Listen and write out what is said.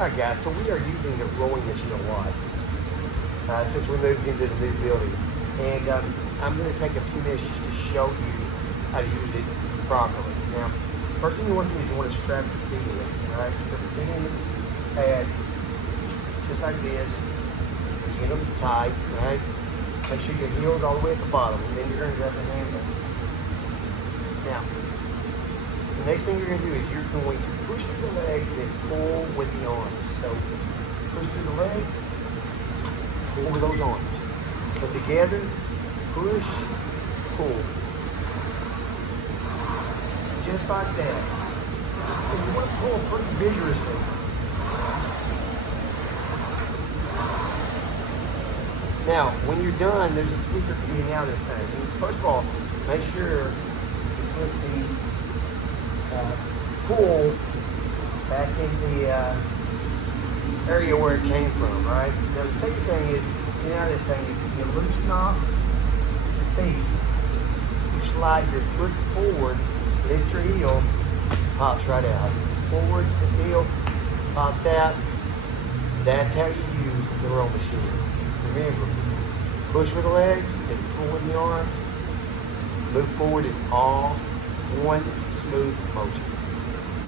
Alright guys, so we are using the rowing machine a lot since we moved into the new building. And I'm going to take a few minutes just to show you how to use it properly. Now, first thing you want to do is you want to strap your feet in, alright? Put your feet in the pad, just like this. Get them tight, right? Make sure your heel's all the way at the bottom, and then you're going to grab the handle. Now, the next thing you're going to do is you're going to push through the legs and pull with the arms. So, push through the legs, pull with those arms. So together, push, pull. Just like that. And you want to pull pretty vigorously. Now, when you're done, there's a secret to getting out of this thing. First of all, make sure you put the pull back in the area where it came from, right? Now, the second thing is, getting out of this thing, you loosen off your feet, you slide your foot forward, lift your heel, pops right out. Forward, the heel pops out. That's how you use the row machine. Remember, push with the legs, then pull with the arms, move forward in all one smooth motion.